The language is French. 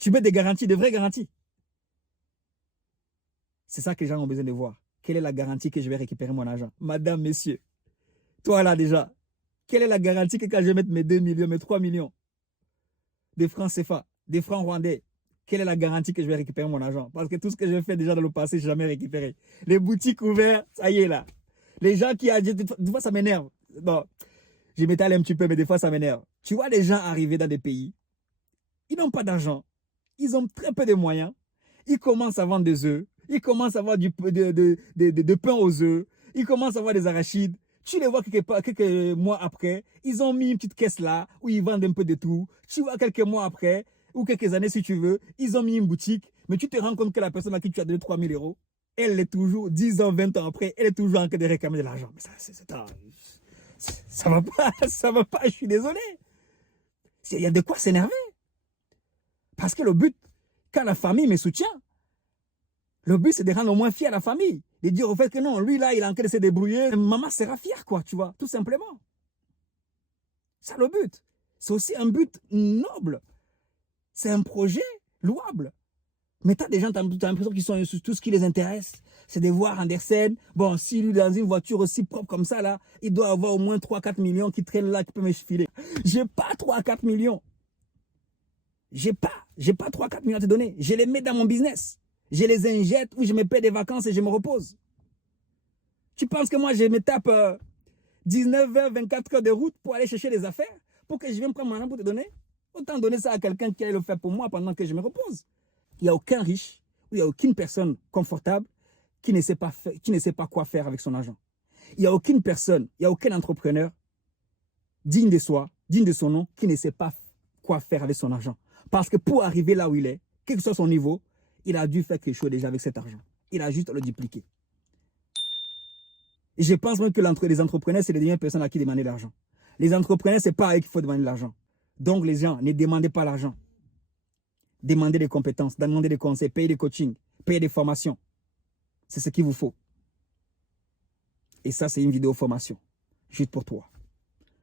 Tu mets des garanties, de vraies garanties. C'est ça que les gens ont besoin de voir. Quelle est la garantie que je vais récupérer mon argent? Madame, messieurs, toi là déjà, quelle est la garantie que quand je vais mettre mes 2 millions, mes 3 millions de francs CFA, des francs rwandais, quelle est la garantie que je vais récupérer mon argent? Parce que tout ce que j'ai fait déjà dans le passé, je n'ai jamais récupéré. Les boutiques ouvertes, ça y est là. Les gens qui ont... Des fois, ça m'énerve. Bon, je m'étale un petit peu, mais des fois, ça m'énerve. Tu vois des gens arriver dans des pays, ils n'ont pas d'argent, ils ont très peu de moyens, ils commencent à vendre des œufs, ils commencent à avoir de pain aux œufs, ils commencent à avoir des arachides. Tu les vois quelques mois après, ils ont mis une petite caisse là où ils vendent un peu de tout. Tu vois quelques mois après, ou quelques années si tu veux, ils ont mis une boutique, mais tu te rends compte que la personne à qui tu as donné 3 000 euros, elle est toujours, 10 ans, 20 ans après, elle est toujours en train de réclamer de l'argent. Mais ça va pas, ça va pas, je suis désolé. Il y a de quoi s'énerver. Parce que le but, quand la famille me soutient, le but, c'est de rendre au moins fier la famille. De dire au fait que non, lui, là, il est en train de se débrouiller. Maman sera fière, quoi, tu vois, tout simplement. C'est le but. C'est aussi un but noble. C'est un projet louable. Mais tu as des gens, tu as l'impression qu'ils sont tout ce qui les intéresse. C'est de voir Andersen. Bon, si lui, dans une voiture aussi propre comme ça, là, il doit avoir au moins 3-4 millions qui traînent là, qui peuvent me filer. J'ai pas 3-4 millions. J'ai pas 3-4 millions à te donner. Je les mets dans mon business. Je les injecte ou je me paie des vacances et je me repose. Tu penses que moi, je me tape 19 heures, 24 heures de route pour aller chercher des affaires, pour que je vienne prendre mon argent pour te donner? Autant donner ça à quelqu'un qui allait le faire pour moi pendant que je me repose. Il n'y a aucun riche, il n'y a aucune personne confortable qui ne sait pas quoi faire avec son argent. Il n'y a aucune personne, il n'y a aucun entrepreneur digne de soi, digne de son nom, qui ne sait pas quoi faire avec son argent. Parce que pour arriver là où il est, quel que soit son niveau, il a dû faire quelque chose déjà avec cet argent. Il a juste à le dupliquer. Et je pense même que les entrepreneurs, c'est les dernières personnes à qui demander l'argent. Les entrepreneurs, ce n'est pas à eux qu'il faut demander l'argent. Donc les gens, ne demandez pas l'argent. Demandez des compétences, demandez des conseils, payez des coachings, payez des formations. C'est ce qu'il vous faut. Et ça, c'est une vidéo formation. Juste pour toi.